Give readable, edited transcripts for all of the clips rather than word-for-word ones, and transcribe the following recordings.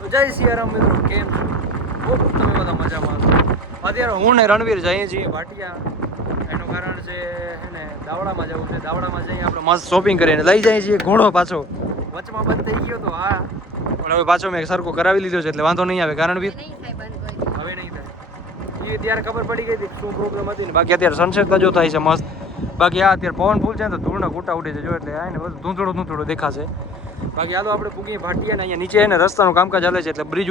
તો જય સિયારામ મિત્રો, કેમ છો? ખૂબ તમે બધા મજામાં છો. અત્યારે હું ને રણવીર જઈએ છીએ ભાટિયા. એનું કારણ છે ને દાવડામાં જવું છે. દાવડામાં જઈને આપણે મસ્ત શોપિંગ કરીને લઈ જઈએ છીએ. ઘોડો પાછો વચમાં બંધ થઈ ગયો તો હા, પણ હવે પાછો મેં સરખો કરાવી લીધો છે એટલે વાંધો નહીં આવે. કારણ હવે નહીં થાય એ ત્યારે ખબર પડી ગઈ હતી શું પ્રોબ્લેમ હતી ને. બાકી અત્યારે સનસેટ જો થાય છે મસ્ત. બાકી આ અત્યારે પવન ફૂલ છે ને તો ધૂળના કૂટા ઉડે છે જો, એટલે આ ને બધું ધૂંધળું દેખાશે. બાકી હાલો આપણે પૂગીએ ભાટિયા ને. અહીંયા નીચે એને રસ્તાનું કામકાજ ચાલે છે એટલે બ્રિજ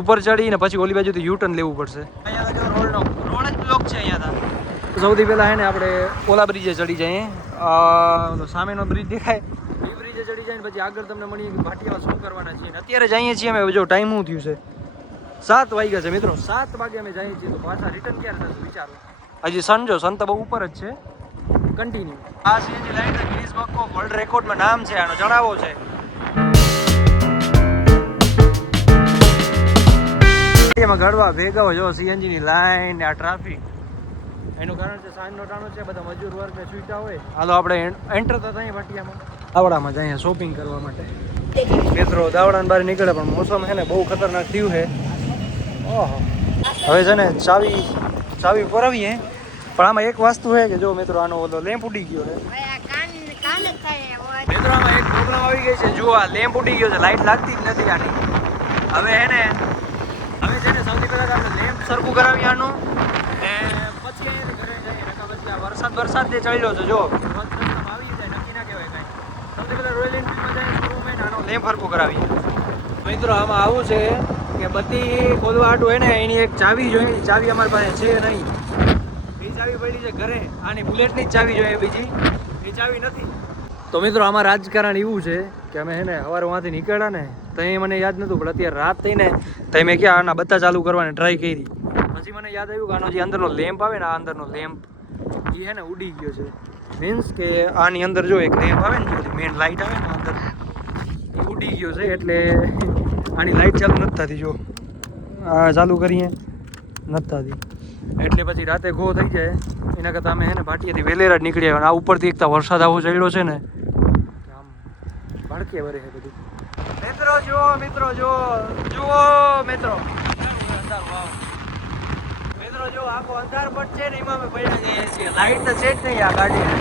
ઉપર ચડી ને પછી ઓલી બાજુથી યુ ટર્ન લેવું પડશે. અહીંયા રોડ જ બ્લોક છે અહીંયા. સૌથી પહેલા હે ને આપણે ઓલા બ્રિજે ચડી જઈએ. સામેનો બ્રિજ દેખાય એ બ્રિજે ચડી જાય ને પછી આગળ તમને મળીએ કે ભાટિયામાં શું કરવાના છીએ. અત્યારે જઈએ છીએ અમે, જો ટાઈમ શું થયું છે 7 વાગ્યા છે મિત્રો. 7 વાગે અમે જઈએ છીએ તો પાછા રિટર્ન ક્યારે થશે વિચારો. હજી સન તો બહુ ઉપર જ છે. કન્ટિન્યુ આ CNG line Guinness book of world રેકોર્ડમાં નામ છે આનો, જણાવો છે. એમાં ઘડવા ભેગા હોય જો સીએનજી ની લાઈન ને આ ટ્રાફિક. એનું કારણ છે સાંજનો ટાણો છે, બધા મજૂર વર્ગ ને છૂટા હોય. હાલો આપણે એન્ટર થતા અહીંયા ભાટિયામાં. દાવડામાં જઈએ શોપિંગ કરવા માટે. મિત્રો દાવડાની બહાર નીકળે પણ મોસમ છે ને બહુ ખતરનાક થયું છે. ઓહો હવે છે ને ચાવી પરાવીએ. પણ આમાં એક વસ્તુ છે કે જો મિત્રો આનો ઓલો લેમ્પ ઉડી ગયો છે મિત્રો. આમાં એક પ્રોબ્લેમ આવી ગઈ છે. જો આ લેમ્પ ઉડી ગયો છે, લાઈટ લાગતી જ નથી આની. હવે છે ને સૌથી પહેલાં આપણે લેમ્પ સરખું કરાવી આનું ને પછી અહીંયાથી ઘરે જઈએ. નકા પછી આ વરસાદ જે ચાલ્યો છે જો રસ્તામાં આવી જાય નક્કી ના કહેવાય કાંઈ. સૌથી પહેલાં રોયલ એન્ફિલ્ડમાં જઈને શોરૂમ આનો લેમ્પ સરખું કરાવીએ. મિત્રો આમાં આવું છે કે બધી ખોલવા હાટું હોય ને એની એક ચાવી જોઈએ. ચાવી અમારી પાસે છે નહીં. ચાવી પડી છે ઘરે. આની બુલેટની જ ચાવી જોઈએ, બીજી એ ચાવી નથી. તો મિત્રો આમાં રાજકારણ એવું છે કે અમે હે ને સવારે વાંથી નીકળ્યા ને તો એ મને યાદ નહોતું, પણ અત્યારે રાત થઈ ને તો મેં ક્યાં આના બત્તા ચાલુ કરવાની ટ્રાય કરી. પછી મને યાદ આવ્યું કે આનો જે અંદરનો લેમ્પ આવે ને, આ અંદરનો લેમ્પ એ હે ને ઉડી ગયો છે. મીન્સ કે આની અંદર જો એક લેમ્પ આવે ને, જે મેઇન લાઇટ આવે ને અંદર, એ ઉડી ગયો છે. એટલે આની લાઇટ ચાલુ નથી થતી. જો આ ચાલુ કરીએ નથી થતી. એટલે પછી રાતે ઘો થઈ જાય. એના કરતાં અમે હે ને ભાટિયાથી વેલેરા જ નીકળી આવ્યા. આ ઉપરથી એક તો વરસાદ આવો ચડ્યો છે ને આમ ભડકે વરે છે બધું. મિત્રો જો આખો અંધાર પડશે ને એમાં અમે પડ્યા જઈએ છીએ. લાઈટ તો છે જ નહીં આ ગાડીને.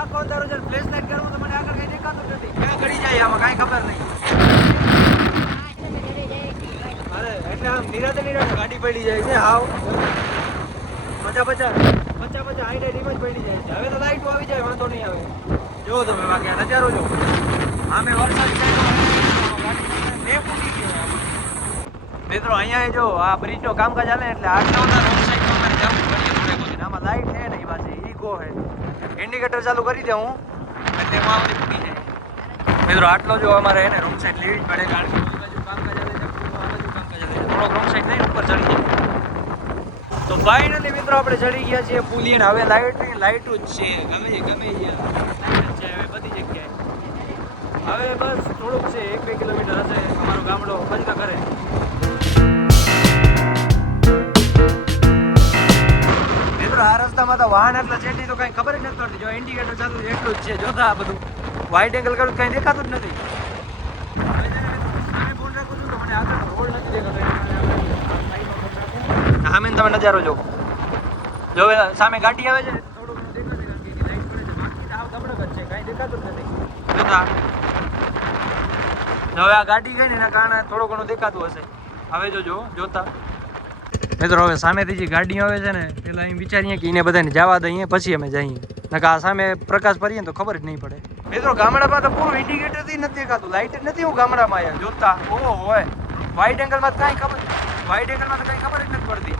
આખો અંધારો છે. ફ્લેશ લાઈટ કરવું તો મને આગળ કંઈ દેખાતું નથી. ક્યાં ગળી જાય આમાં કાંઈ ખબર નહીં. અરે એટલે આમ નિરાતે ગાડી પડી જાય છે. હાવ પચા હાઈ ડીમ જ પડી જાય છે. હવે તો લાઈટો આવી જાય, વાંધો નહીં આવે. જો તમે બાકી નજારો જો. આમે વરસાદ મિત્રો અહીંયા જો આ બ્રિજનો કામકાજ ચાલે એટલે આજના રોડ સાઈડમાં અમારે જવું પડે. આમાં લાઈટ છે ને એ પાસે ઈગો છે. ઇન્ડિકેટર ચાલુ કરી દે હું એટલે એમાં આવતી પૂકી જાય. મિત્રો આટલો જો અમારે એને રોડ સાઈડ લેવી પડે, કારણ કે આ બાજુ કામકાજ ચાલે છે, આ બાજુ કામકાજ ચાલે છે. થોડોક રોડ સાઈડ લઈને ઉપર ચડી જાય. તો ફાઇનલી મિત્રો આપણે ચડી ગયા છીએ પુલી ને. હવે લાઇટું જ છે ગમે લાઇટ જ છે હવે બધી જગ્યાએ. હવે બસ થોડુંક છે, 1-2 કિલોમીટર હશે અમારો ગામડો બંધ કરે. મિત્રો આ રસ્તામાં તો વાહન એટલે ચેટી તો કંઈ ખબર જ નથી પડતી. જો ઇન્ડિકેટર ચાલુ એટલું જ છે. જોતા આ બધું વાઇડ એંગલ કરું કંઈ દેખાતું જ નથી. હવે સામે ફોન રાખું છું તો મને આગળ રોડ નથી દેખાતો. સામે તમે નજારો જો સામે ગાડી આવે છે થોડું ઘણું દેખાશે, કારણ કે લાઈટ પડે છે. બાકી તો આવ ગબડક જ છે, કાંઈ દેખાતું જ નથી. જોતા હવે આ ગાડી ગઈ ને એના કારણે થોડું ઘણું દેખાતું હશે. હવે જોતા મિત્રો હવે સામેથી જે ગાડીઓ આવે છે ને પેલા અહીં વિચારીએ કે એને બધાને જવા દઈએ પછી અમે જઈએ. નકા આ સામે પ્રકાશ ભરીએ ને તો ખબર જ નહીં પડે. મિત્રો ગામડામાં તો પૂરું ઇન્ડિકેટરથી નથી દેખાતું, લાઇટ જ નથી. હું ગામડામાં આવ્યા જોતા ઓહો હોય વાઇડ એંગલમાં તો કંઈ ખબર જ નથી પડતી.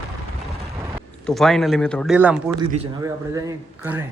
તો ફાઇનલી મિત્રો ડેલામાં પૂરી દીધી છે. હવે આપણે જઈએ ઘરે.